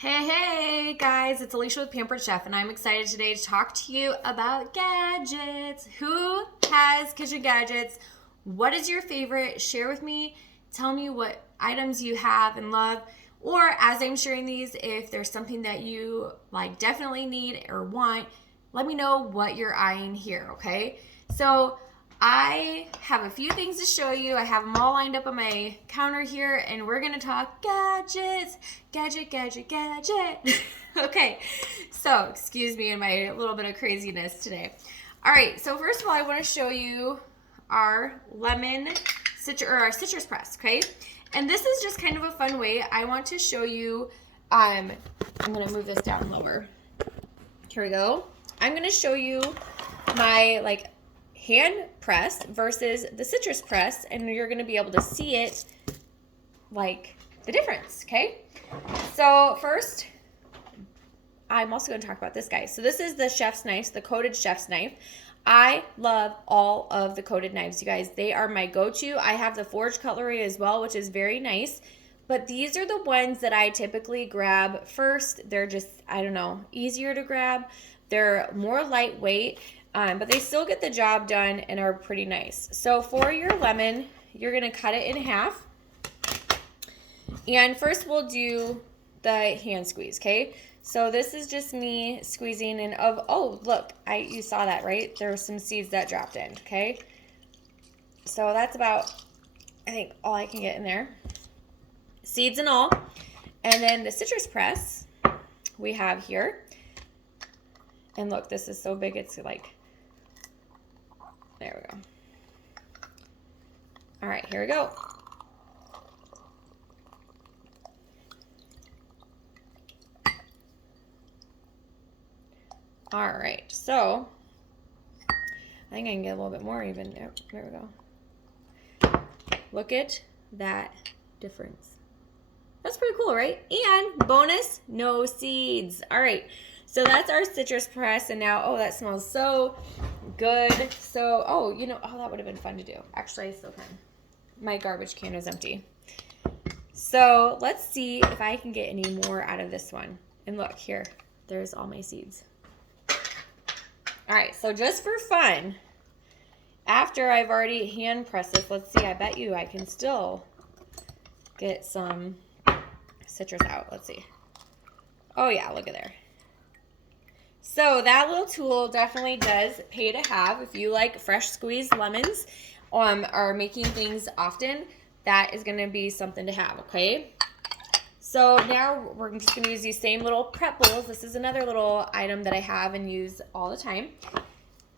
Hey guys, it's Alicia with Pampered Chef, and I'm excited today to talk to you about gadgets. Who has kitchen gadgets? What is your favorite? Share with me. Tell me what items you have and love. Or as I'm sharing these, if there's something that you definitely need or want, let me know what you're eyeing here, okay? So I have a few things to show you. I have them all lined up on my counter here, and we're going to talk gadgets. Gadget. Okay, so excuse me and my little bit of craziness today. All right, so first of all, I want to show you our our citrus press, okay? And this is just kind of a fun way. I want to show you, I'm going to move this down lower. Here we go. I'm going to show you my hand press versus the citrus press, and you're going to be able to see it, the difference, okay? So first, I'm also going to talk about this guy. So this is the chef's knife, the coated chef's knife. I love all of the coated knives, you guys. They are my go-to. I have the forged cutlery as well, which is very nice. But these are the ones that I typically grab first. They're just, I don't know, easier to grab. They're more lightweight, but they still get the job done and are pretty nice. So for your lemon, you're going to cut it in half. And first we'll do the hand squeeze, okay? So this is just me squeezing and oh, look, you saw that, right? There were some seeds that dropped in, okay? So that's about, I think, all I can get in there. Seeds and all. And then the citrus press we have here. And look, this is so big, it's there we go. All right, here we go. All right, so I think I can get a little bit more even. There we go. Look at that difference. That's pretty cool, right? And bonus, no seeds. All right, so that's our citrus press, and now, oh, that smells so good. So, that would have been fun to do. Actually, I still can. My garbage can is empty. So let's see if I can get any more out of this one. And look here, there's all my seeds. All right, so just for fun, after I've already hand pressed this, let's see, I bet you I can still get some citrus out. Let's see. Oh yeah, look at there. So that little tool definitely does pay to have. If you like fresh squeezed lemons or making things often, that is going to be something to have, okay? So now we're just going to use these same little prep bowls. This is another little item that I have and use all the time.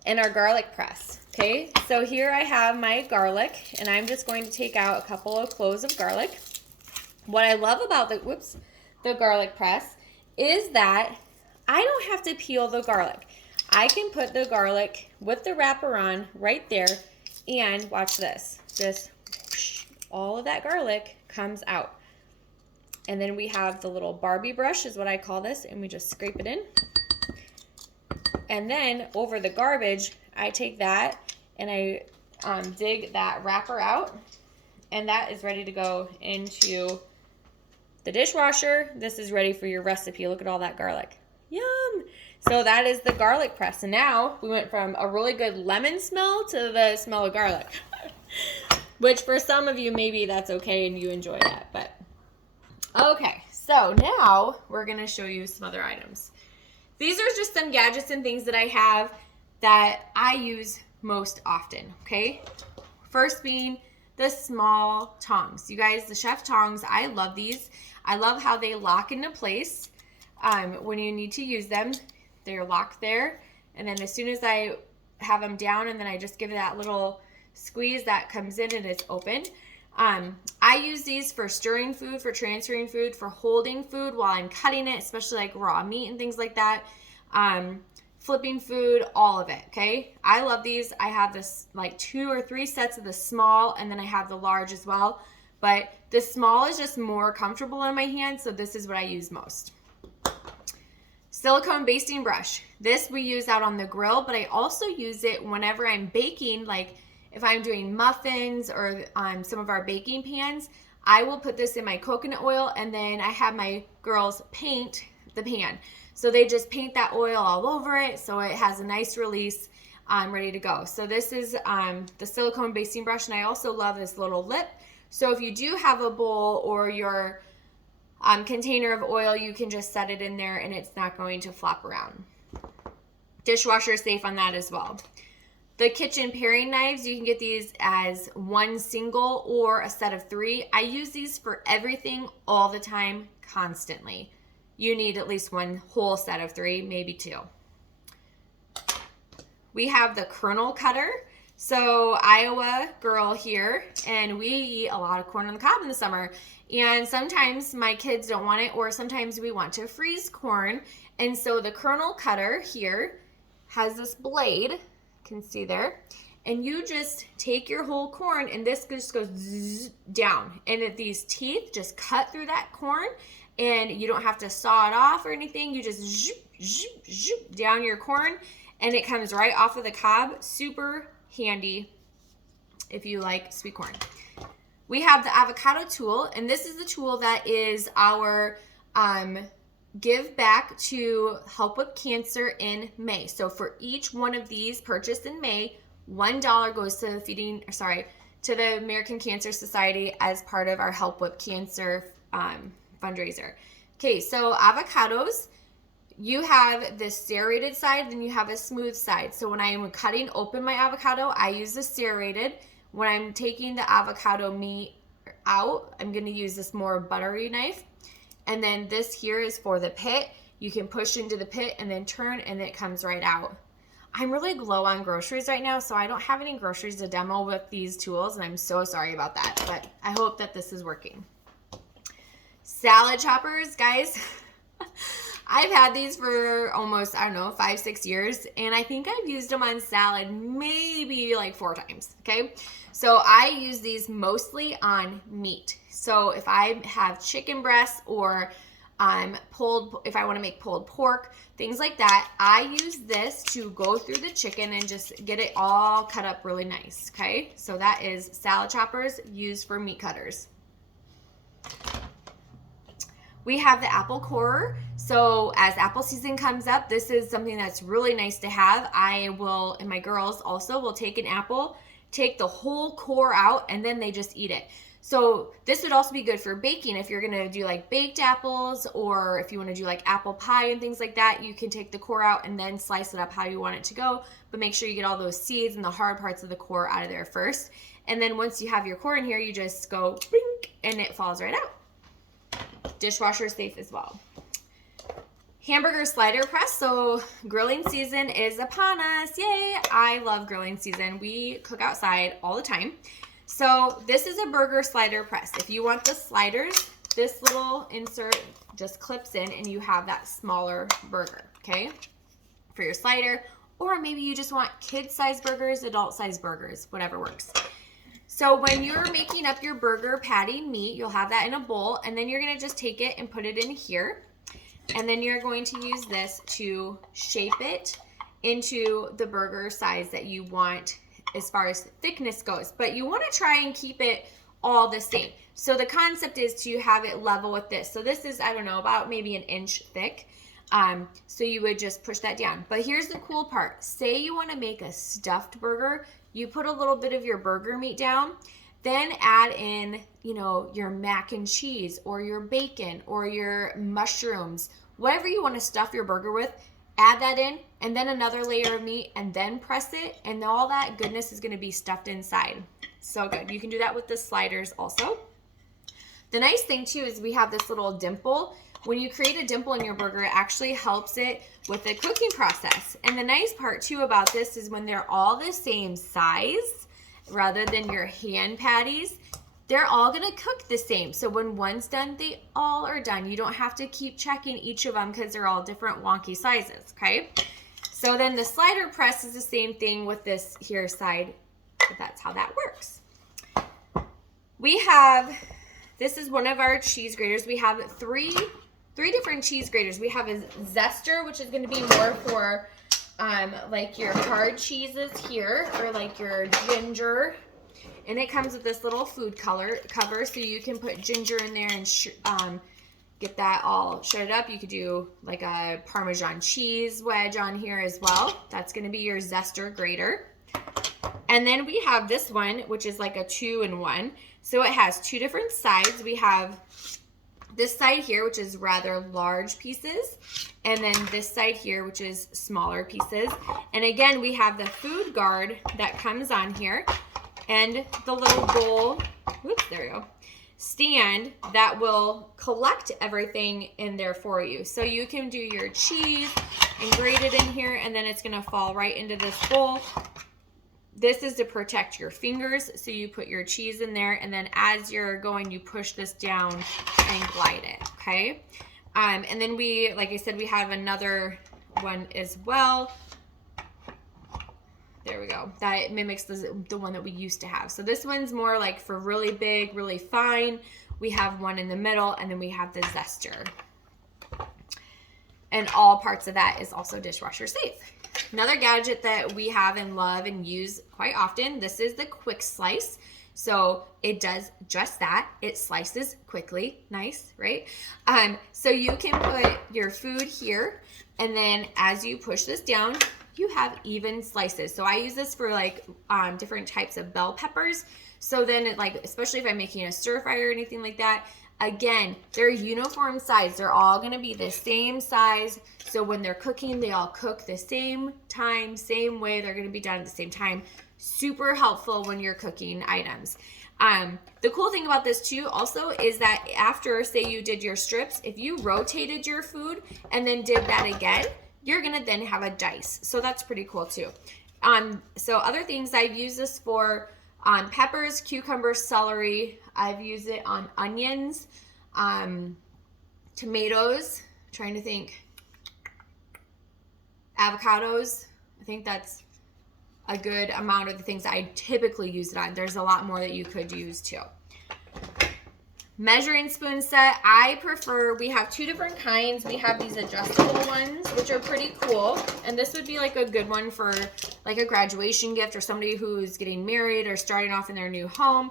And our garlic press, okay? So here I have my garlic, and I'm just going to take out a couple of cloves of garlic. What I love about the garlic press is that I don't have to peel the garlic. I can put the garlic with the wrapper on right there, and watch this. Just all of that garlic comes out. And then we have the little Barbie brush is what I call this, and we just scrape it in. And then over the garbage, I take that and I dig that wrapper out, and that is ready to go into the dishwasher. This is ready for your recipe. Look at all that garlic. Yum! So that is the garlic press. And now we went from a really good lemon smell to the smell of garlic, which for some of you, maybe that's okay and you enjoy that, but okay, so now we're going to show you some other items. These are just some gadgets and things that I have that I use most often, okay? First being the small tongs. You guys, the chef tongs, I love these. I love how they lock into place when you need to use them. They're locked there, and then as soon as I have them down and then I just give it that little squeeze, that comes in and it's open. I use these for stirring food, for transferring food, for holding food while I'm cutting it, especially like raw meat and things like that. Flipping food, all of it, okay? I love these. I have this 2 or 3 sets of the small, and then I have the large as well. But the small is just more comfortable in my hand, so this is what I use most. Silicone basting brush. This we use out on the grill, but I also use it whenever I'm baking, if I'm doing muffins or some of our baking pans. I will put this in my coconut oil, and then I have my girls paint the pan. So they just paint that oil all over it so it has a nice release, ready to go. So this is the silicone basting brush, and I also love this little lip. So if you do have a bowl or your container of oil, you can just set it in there and it's not going to flop around. Dishwasher safe on that as well. The kitchen paring knives, you can get these as one single or a set of 3. I use these for everything all the time, constantly. You need at least one whole set of 3, maybe 2. We have the Kernel Cutter. So Iowa girl here, and we eat a lot of corn on the cob in the summer. And sometimes my kids don't want it, or sometimes we want to freeze corn. And so the Kernel Cutter here has this blade, you can see there, and you just take your whole corn, and this just goes zzz down, and these teeth just cut through that corn, and you don't have to saw it off or anything. You just zoop, zoop, zoop down your corn, and it comes right off of the cob. Super handy if you like sweet corn. We have the Avocado Tool, and this is the tool that is our give back to help with cancer in May. So for each one of these purchased in May, $1 goes to to the American Cancer Society as part of our Help with Cancer fundraiser. Okay, so avocados, you have this serrated side, then you have a smooth side. So when I am cutting open my avocado, I use the serrated. When I'm taking the avocado meat out, I'm going to use this more buttery knife. And then this here is for the pit. You can push into the pit and then turn, and it comes right out. I'm really low on groceries right now, so I don't have any groceries to demo with these tools, and I'm so sorry about that, but I hope that this is working. Salad choppers, guys. I've had these for almost, 5-6 years, and I think I've used them on salad maybe like 4 times, okay? So I use these mostly on meat. So if I have chicken breasts or if I want to make pulled pork, things like that, I use this to go through the chicken and just get it all cut up really nice, okay? So that is salad choppers used for meat cutters. We have the apple corer. So as apple season comes up, this is something that's really nice to have. I will, and my girls also will take an apple, take the whole core out, and then they just eat it. So this would also be good for baking. If you're gonna do like baked apples, or if you wanna do like apple pie and things like that, you can take the core out and then slice it up how you want it to go, but make sure you get all those seeds and the hard parts of the core out of there first. And then once you have your core in here, you just go blink, and it falls right out. Dishwasher safe as well. Hamburger slider press. So grilling season is upon us. Yay! I love grilling season. We cook outside all the time. So this is a burger slider press. If you want the sliders, this little insert just clips in and you have that smaller burger, okay? For your slider, or maybe you just want kid-sized burgers, adult-sized burgers, whatever works. So when you're making up your burger patty meat, you'll have that in a bowl, and then you're gonna just take it and put it in here. And then you're going to use this to shape it into the burger size that you want as far as thickness goes. But you wanna try and keep it all the same. So the concept is to have it level with this. So this is, about maybe an inch thick. So you would just push that down. But here's the cool part. Say you wanna make a stuffed burger, you put a little bit of your burger meat down, then add in, your mac and cheese or your bacon or your mushrooms, whatever you want to stuff your burger with, add that in, and then another layer of meat, and then press it, and all that goodness is going to be stuffed inside. So good. You can do that with the sliders also. The nice thing too is we have this little dimple. When you create a dimple in your burger, it actually helps it with the cooking process. And the nice part too about this is when they're all the same size, rather than your hand patties, they're all gonna cook the same. So when one's done, they all are done. You don't have to keep checking each of them because they're all different wonky sizes, okay? So then the slider press is the same thing with this here side. So that's how that works. We have, this is one of our cheese graters. We have three different cheese graters. We have a zester, which is going to be more for like your hard cheeses here, or like your ginger. And it comes with this little food color cover, so you can put ginger in there and get that all shredded up. You could do like a Parmesan cheese wedge on here as well. That's going to be your zester grater. And then we have this one, which is like a 2-in-1. So it has 2 different sides. We have this side here, which is rather large pieces, and then this side here, which is smaller pieces. And again, we have the food guard that comes on here, and the little bowl, whoops, there we go, stand that will collect everything in there for you. So you can do your cheese and grate it in here, and then it's gonna fall right into this bowl. This is to protect your fingers, so you put your cheese in there, and then as you're going, you push this down and glide it, okay? And then we, like I said, we have another one as well. There we go. That mimics the one that we used to have. So this one's more like for really big, really fine. We have one in the middle, and then we have the zester. And all parts of that is also dishwasher safe. Another gadget that we have and love and use quite often, this is the quick slice. So it does just that. It slices quickly. Nice, right? So you can put your food here, and then as you push this down, you have even slices. So I use this for like different types of bell peppers. So then it, like, especially if I'm making a stir fry or anything like that, again, they're uniform size. They're all gonna be the same size. So when they're cooking, they all cook the same time, same way. They're gonna be done at the same time. Super helpful when you're cooking items. The cool thing about this too also is that after, say you did your strips, if you rotated your food and then did that again, you're gonna then have a dice. So that's pretty cool too. So other things I've used this for, peppers, cucumbers, celery. I've used it on onions, tomatoes, trying to think, avocados. I think that's a good amount of the things that I typically use it on. There's a lot more that you could use too. Measuring spoon set, I prefer, we have 2 different kinds. We have these adjustable ones, which are pretty cool. And this would be like a good one for like a graduation gift or somebody who's getting married or starting off in their new home.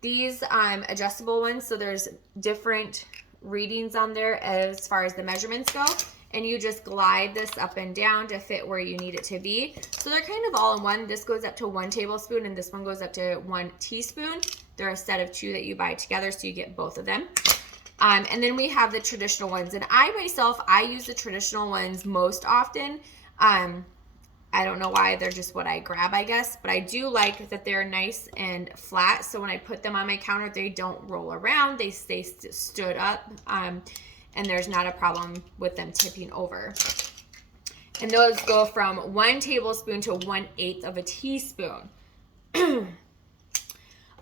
These adjustable ones, so there's different readings on there as far as the measurements go. And you just glide this up and down to fit where you need it to be. So they're kind of all in one. This goes up to 1 tablespoon and this one goes up to 1 teaspoon. They're a set of 2 that you buy together, so you get both of them. And then we have the traditional ones. And I myself, I use the traditional ones most often. I don't know why, they're just what I grab, I guess. But I do like that they're nice and flat. So when I put them on my counter, they don't roll around. They stay stood up. And there's not a problem with them tipping over. And those go from 1 tablespoon to 1/8 of a teaspoon.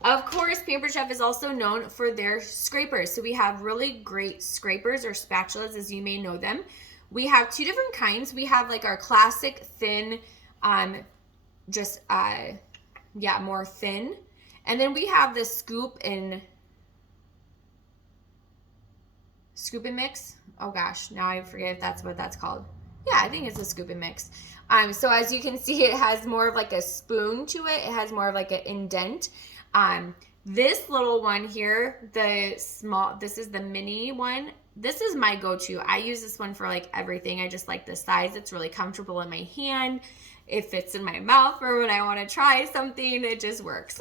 Of course, Pampered Chef is also known for their scrapers. So we have really great scrapers or spatulas, as you may know them. We have 2 different kinds. We have like our classic thin, more thin. And then we have the scoop and mix. Oh gosh, now I forget if that's what that's called. Yeah, I think it's a scoop and mix. So as you can see, it has more of like a spoon to it. It has more of like an indent. This little one here, this is the mini one. This is my go-to. I use this one for like everything. I just like the size. It's really comfortable in my hand. It fits in my mouth for when I want to try something. It just works.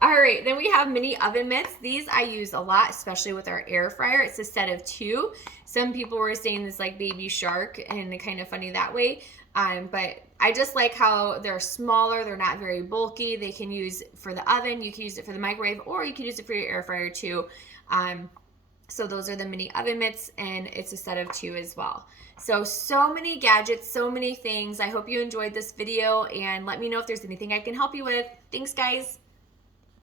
All right, then we have mini oven mitts. These I use a lot, especially with our air fryer. It's a set of 2. Some people were saying this like baby shark and kind of funny that way. But I just like how they're smaller. They're not very bulky. They can use for the oven. You can use it for the microwave, or you can use it for your air fryer too. So those are the mini oven mitts, and it's a set of 2 as well. So many gadgets, so many things. I hope you enjoyed this video, and let me know if there's anything I can help you with. Thanks, guys.